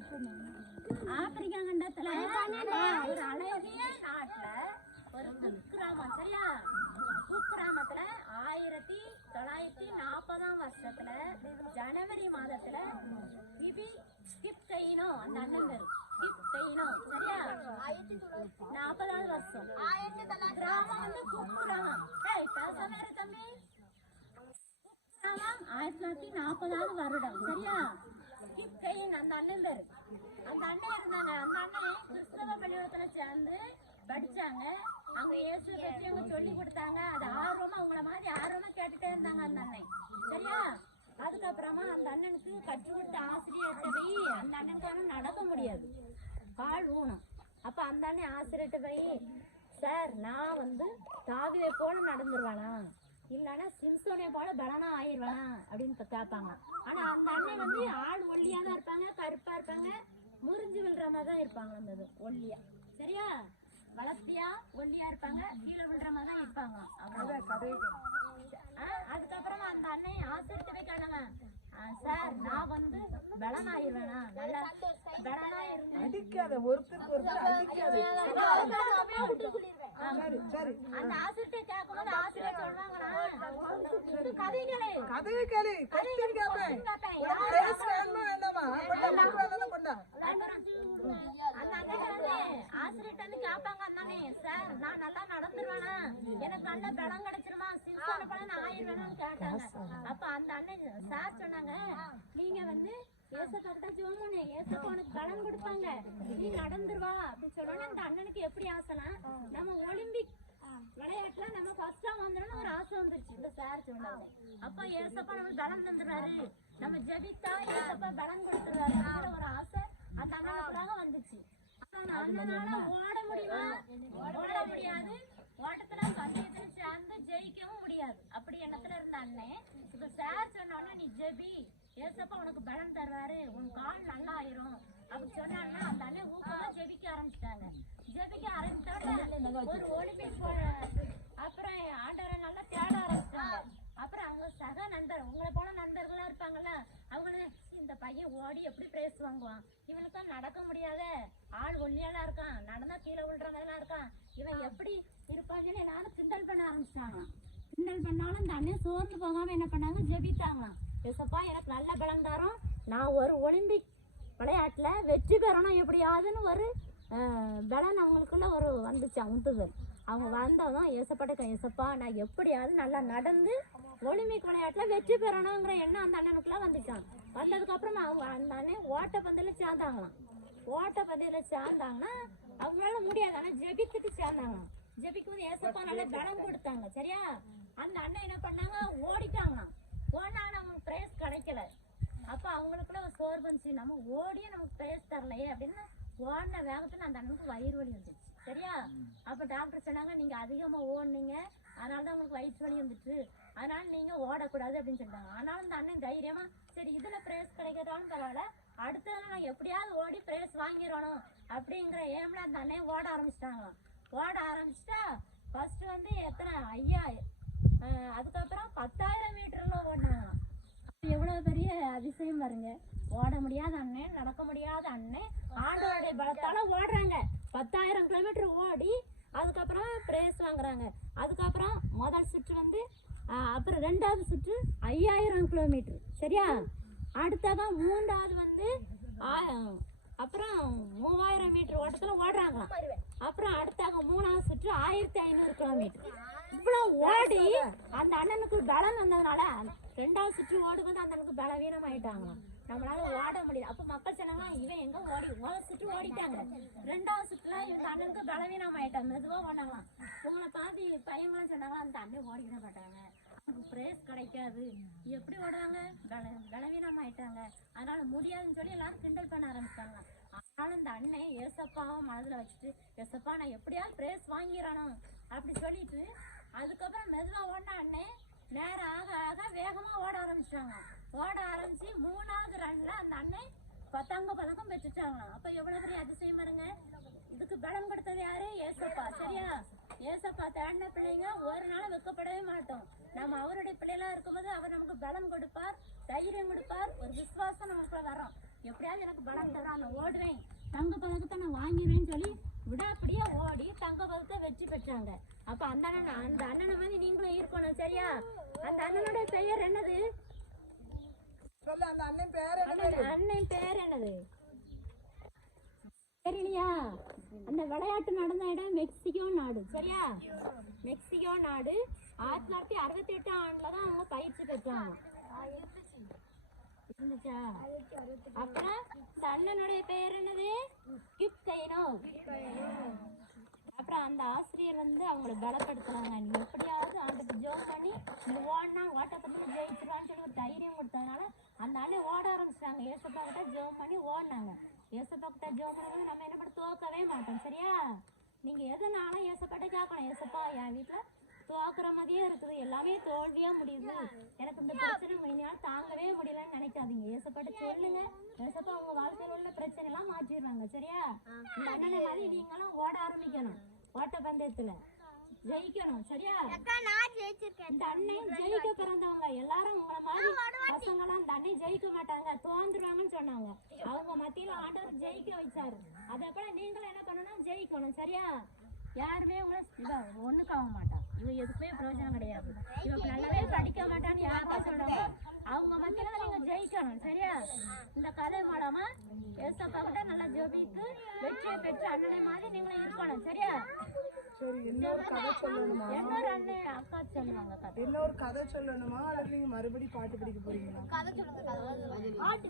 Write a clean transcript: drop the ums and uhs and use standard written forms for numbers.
Africa கண்டத்துல ஒரு அழகிய நாட்டுல ஒரு குக்கிராமம், சரியா? குக்கிராமத்துல 1940ஆம் வருஷத்துல ஜனவரி மாதத்துல பிபி கிப்கைனோ அந்த அண்ணன் பேரு கிப்கைனோ, சரியா? 40வது வருஷம் கிராமம் வந்து குக்கிராமம். பேசாம இரு தம்பி. குக்கிராமம் 1940வது வருடம், சரியா? கிப்கைன் அந்த அண்ணன் பேரு. அந்த அண்ணன் இருந்தாங்க. அந்த அண்ணன் கிறிஸ்தவ பள்ளிக்கூடத்துல சேர்ந்து படிச்சாங்க. அங்க இயேசு பத்தி அவங்க சொல்லி கொடுத்தாங்க. அது ஆர்வமா உங்களை மாதிரி ஆர்வமா கேட்டுட்டே இருந்தாங்க அந்த அண்ணன், சரியா? அதுக்கப்புறமா அந்த அண்ணனுக்கு கற்றுக் கொடுத்த ஆசிரியர்கிட்ட போய் அந்த அண்ணனுக்கான நடக்க முடியாது, கால் ஊனம். அப்ப அந்த அண்ணன் ஆசிரியர்கிட்ட போய், சார் நான் வந்து தாவியை போல நடந்துருவானா இல்லைன்னா சிம்சோனை போல பலனா ஆயிடுவானா அப்படின்னு கேட்பாங்க. ஆனா அந்த அண்ணன் வந்து ஆள் ஒல்லியா தான் இருப்பாங்க, கருப்பா இருப்பாங்க, முறிஞ்சு விழுற மாதிரி தான் இருப்பாங்க. அந்த ஒல்லியா, சரியா? வளர்த்தியா ஒல்லியா இருப்பாங்க, கீழே விழுற மாதிரி தான் இருப்பாங்க. அதுக்கப்புறமா அந்த அண்ணன் ஆசிரியர்கிட்ட போய் கேட்டாங்க, சார் நான் வந்து பலனாயிருவேனா, நல்லா பலனா இருந்தேன் அடிக்காத, ஒருத்தருக்கு ஒருத்தர் அடிக்காத. அந்த ஆசிரியர்கிட்ட கேட்கும்போது ஆசிரியர் சொல்றாங்கன்னா, கதை கேளு, கதையை கேளு, கதையும் கேட்பேன். அந்த அண்ணன் வந்து ஆசிரியர்கிட்ட வந்து கேட்பாங்க. அந்த அண்ணன், சார் நான் நல்லா நடந்துருவேனா, எனக்கு நல்ல பலம் கிடைச்சிருமா, சிம்சோனை போல நான் ஆயிடுவேனான்னு கேட்டாங்க. அப்ப அந்த அண்ணன் சார் சொன்னாங்க, நீங்க வந்து ஏசப்பாக்கிட்ட ஜெபம் பண்ணு, ஏசப்பா உனக்கு பலம் கொடுப்பாங்க, நீ நடந்துருவா அப்படின்னு சொன்னோன்னே அந்த அண்ணனுக்கு எப்படி ஆசைனா, நம்ம ஒலிம்பிக் விளையாட்டுல நம்ம ஃபர்ஸ்டா வந்துடணும் ஒரு ஆசை வந்துருச்சு. இந்த சார் சொன்னாங்க. அப்ப ஏசப்பா நமக்கு பலம் தந்துடுறாரு, நம்ம ஜெபித்தா ஏசப்பா பலம் கொடுத்துருவாரு ஒரு ஆசை அந்த அண்ணனுக்காக வந்துச்சு. அண்ணனால ஓட முடியுமா? ஓட முடியாது. ஓட்டத்துல பந்தயத்துல சேர்ந்து ஜெயிக்கவும் முடியாது. அப்படி எண்ணத்துல இருந்த அண்ணன் இப்ப சார் சொன்னோன்னா, நீ ஜெபி, ஏசப்பா உனக்கு பலம் தருவாரு, உன் கால் நல்லா ஆயிரும் அப்படி சொன்னாங்கன்னா அந்த அண்ணன் ஊக்கமா ஜெபிக்க ஆரம்பிச்சிட்டாங்க. ஜெபிக்க ஆரம்பிச்சோட ஒரு ஒலிம்பிக் அப்புறம் ஆண்டவரை நல்லா தேட ஆரம்பிச்சிட்டாங்க. அப்புறம் அவங்க சக நண்பர், உங்களை போல நண்பர்களா இருப்பாங்கல்ல, அவங்க இந்த பையன் ஓடி எப்படி பிரைஸ் வாங்குவான், இவனுக்கும் நடக்க முடியாத, ஆள் ஒல்லியாலாம் இருக்கான், நடந்தா கீழே விழுற மாதிரிலாம் இருக்கான், இவன் எப்படி இருப்பாங்கன்னு எல்லாரும் கிண்டல் பண்ண ஆரம்பிச்சிட்டாங்க. கிண்டல் பண்ணாலும் இந்த அண்ணன் சோர்ந்து போகாம என்ன பண்ணாங்க, ஜெபித்தாங்களாம். ஏசப்பா எனக்கு நல்ல பலம் தரும், நான் ஒரு ஒலிம்பிக் விளையாட்டுல வெற்றி பெறணும் எப்படியாதுன்னு ஒரு பலன் அவங்களுக்குள்ள ஒரு வந்துச்சான் உந்துதல். அவங்க வந்ததும் ஏசப்பாட்ட, ஏசப்பா நான் எப்படியாவது நல்லா நடந்து ஒலிம்பிக் விளையாட்டுல வெற்றி பெறணுங்கிற எண்ணம் அந்த அண்ணனுக்குலாம் வந்துச்சான். வந்ததுக்கு அப்புறமா அவங்க அந்த அண்ணன் ஓட்டப்பந்தயில சேர்ந்தாங்களாம். ஓட்டப்பந்தயில சேர்ந்தாங்கன்னா அவங்களால முடியாது, ஆனா ஜெபித்துட்டு சேர்ந்தாங்களாம். ஜெபிக்கும்போது ஏசப்பா நல்லா பலம் கொடுத்தாங்க, சரியா? அந்த அண்ணன் என்ன பண்ணாங்க, ஓடிட்டாங்களாம். ஓடினாலும் அவங்களுக்கு பிரைஸ் கிடைக்கல. அப்ப அவங்களுக்குள்ள ஒரு சோர்வு வந்துச்சு, நம்ம ஓடியே நமக்கு பிரைஸ் தரலையே அப்படின்னு ஓடின வேகத்துல அந்த அண்ணனுக்கு வயிறு வலி வந்துச்சு, சரியா? அப்ப டாக்டர் சொன்னாங்க, நீங்க அதிகமா ஓடுனீங்க, அதனாலதான் உங்களுக்கு வயிற்று வலி வந்துச்சு, அதனால நீங்க ஓடக்கூடாது அப்படின்னு சொல்லிட்டாங்க. ஆனாலும் இந்த அண்ணன் தைரியமா, சரி இதுல பிரைஸ் கிடைக்கிறாலும் பரவாயில்ல, அடுத்ததுல நான் எப்படியாவது ஓடி பிரைஸ் வாங்கிடணும் அப்படிங்கிற ஏம்ல அந்த அண்ணன் ஓட ஆரம்பிச்சிட்டாங்களாம். ஓட ஆரம்பிச்சுட்டா ஃபர்ஸ்ட் வந்து எத்தனை 5000, அதுக்கப்புறம் 10,000 மீட்டர்ல ஓடினாங்களாம். எவ்வளவு பெரிய அதிசயம் பாருங்க. ஓட முடியாத அண்ணன், நடக்க முடியாத அண்ணன் ஆண்டவருடைய பலத்தால ஓடுறாங்க. 10,000 கிலோமீட்டர் ஓடி அதுக்கப்புறம் பிரைஸ் வாங்குறாங்க. அதுக்கப்புறம் முதல் சுற்று வந்து அப்புறம் 2வது சுற்று 5000 கிலோமீட்டர், சரியா? அடுத்ததான் 3வது வந்து அப்புறம் 3000 மீட்டர் ஓட்டத்துல ஓடுறாங்களாம். அப்புறம் அடுத்தாக 3வது சுற்று 1500 கிலோமீட்டர். இவ்வளவு ஓடி அந்த அண்ணனுக்கு பலம் வந்ததுனால 2வது சுற்று ஓடும்போது அந்த அண்ணனுக்கு பலவீனம் ஆயிட்டாங்களாம், நம்மளால ஓட முடியல. அப்ப மக்கள் சொன்னாங்க, இவன் எங்க ஓடி, முதல் சுற்று ஓடிட்டாங்க, 2வது சுற்றுல இவங்க அண்ணனுக்கு பலவீனம் ஆயிட்டாங்க, மெதுவா ஓடினாங்களாம். உங்களை பார்த்து பையங்களும் சொன்னாங்களா, அந்த அண்ணன் ஓடிக்கிட மாட்டாங்க, அவங்களுக்கு பிரைஸ் கிடைக்காது, எப்படி ஓடுறாங்க, பலவீனம் ஆயிட்டாங்க, அதனால முடியாதுன்னு சொல்லி எல்லாரும் கிண்டல் பண்ண ஆரம்பிச்சாங்க. ஆனாலும் இந்த அண்ணன் ஏசப்பாவும் மனதுல வச்சுட்டு, ஏசப்பா நான் எப்படியாவது பிரைஸ் வாங்கிடணும் அப்படி சொல்லிட்டு அதுக்கப்புறம் மெதுவா ஓடின அண்ணன் நேரம் ஆக ஆக வேகமா ஓட ஆரம்பிச்சிட்டாங்க. ஓட ஆரம்பிச்சு 3வது ரன்ல அந்த அண்ணன் 10 பதக்கம் பெற்றுட்டாங்களாம். அப்ப எவ்வளவு பெரிய அதிசயம் பாருங்க. இதுக்கு பலம் கொடுத்தது யாரு? ஏசப்பா, சரியா? ஏசப்பா தேடின பிள்ளைங்க ஒரு நாள் வெக்கப்படவே மாட்டோம். நம்ம அவருடைய பிள்ளைகளா இருக்கும்போது அவர் நமக்கு பலம் கொடுப்பார், தைரியம் கொடுப்பார், ஒரு விசுவாசம் நமக்குள்ள வரும். எப்படியாவது எனக்கு பலம் தரும், நான் ஓடுவேன், தங்க பதக்கத்தை நான் வாங்கிடுவேன்னு சொல்லி விடாப்படியா ஓடி தங்க பதக்கத்தை வெற்றி பெற்றாங்க. அப்ப அந்த அண்ணனை மாதிரி நீங்களும் இருக்கணும், சரியா? அந்த அண்ணனோட பெயர் என்னது? சொல்லு, அந்த அண்ணன் பேர் என்ன? அண்ணன் பேர் என்னது தெரியலையா? அந்த விளையாட்டு நடந்த இடம் மெக்சிகோ நாடு, சரியா? மெக்சிகோ நாடு 1968 ஆண்டுல தான் அவங்க பயிற்சி பெற்றாங்க. இருந்துச்சா? அப்புறம் இந்த அண்ணனுடைய பெயர் என்னது? கிப் கைனோ. அப்புறம் அந்த ஆசிரியர் வந்து அவங்கள பலப்படுத்துறாங்க. நீ எப்படியாவது ஆண்டுக்கு ஜோம் பண்ணி நீ ஓடினா ஓட்டப்பத்தி ஜெயிச்சிருவான்னு சொல்லி ஒரு தைரியம் கொடுத்ததுனால அந்த அண்ணன் ஓட ஆரம்பிச்சிட்டாங்க. ஏசப்பா கிட்ட ஜோம் பண்ணி ஓடினாங்க. ஏசப்பா கிட்ட ஜோம் பண்ணும்போது நம்ம என்ன பண்ண தோக்கவே மாட்டோம், சரியா? நீங்க எதனாலும் ஏசப்பாட்ட கேட்கணும், ஏசப்பா என் வீட்டுல தோக்குற மாதிரியே இருக்குது, எல்லாமே தோல்வியா முடியுது, எனக்கு இந்த பிரச்சனை இனியால் தாங்கவே முடியலன்னு நினைக்காதீங்க. ஏசப்பாட்ட சொல்லுங்க, ஏசப்பா உங்க வாழ்க்கையில உள்ள பிரச்சனை எல்லாம் மாற்றிடுவாங்க, சரியா? இந்த அண்ணனை மாதிரி நீங்களும் ஓட ஆரம்பிக்கணும், ஓட்ட பந்தயத்துல ஜெயிக்கணும், சரியா? இந்த அண்ணன் ஜெயிக்க பிறந்தவங்க எல்லாரும் உங்களை மாதிரி பசங்க எல்லாம் இந்த அண்ணன் ஜெயிக்க மாட்டாங்க, தோந்துருவாங்கன்னு சொன்னாங்க. அவங்க மத்தியில ஆண்டவர் ஜெயிக்க வச்சாரு. அதே போல நீங்களும் என்ன பண்ணணும், ஜெயிக்கணும், சரியா? யாருமே உங்களை ஒண்ணுக்கு ஆக மாட்டான், இவ எதுக்குமே பிரயோஜனம் கிடையாது, இவ நல்லாவே படிக்க மாட்டான்னு யாருக்கா சொல்றாங்க, அவங்க மத்தியில நீங்க ஜெயிக்கணும், சரியா? இந்த கதை மூலமா ஏசப்பா கிட்ட நல்லா ஜெபித்து வெற்றியை பெற்று அண்ணனை மாதிரி நீங்களும் இருக்கணும், சரியா? சரி, இன்னொரு கதை சொல்லணுமா? இன்னொரு அண்ணன் அக்கா சொல்லுவாங்க கதை. இன்னொரு கதை சொல்லணுமா அல்லது நீங்க மறுபடியும் பாட்டு படிக்க போறீங்களா? பாட்டு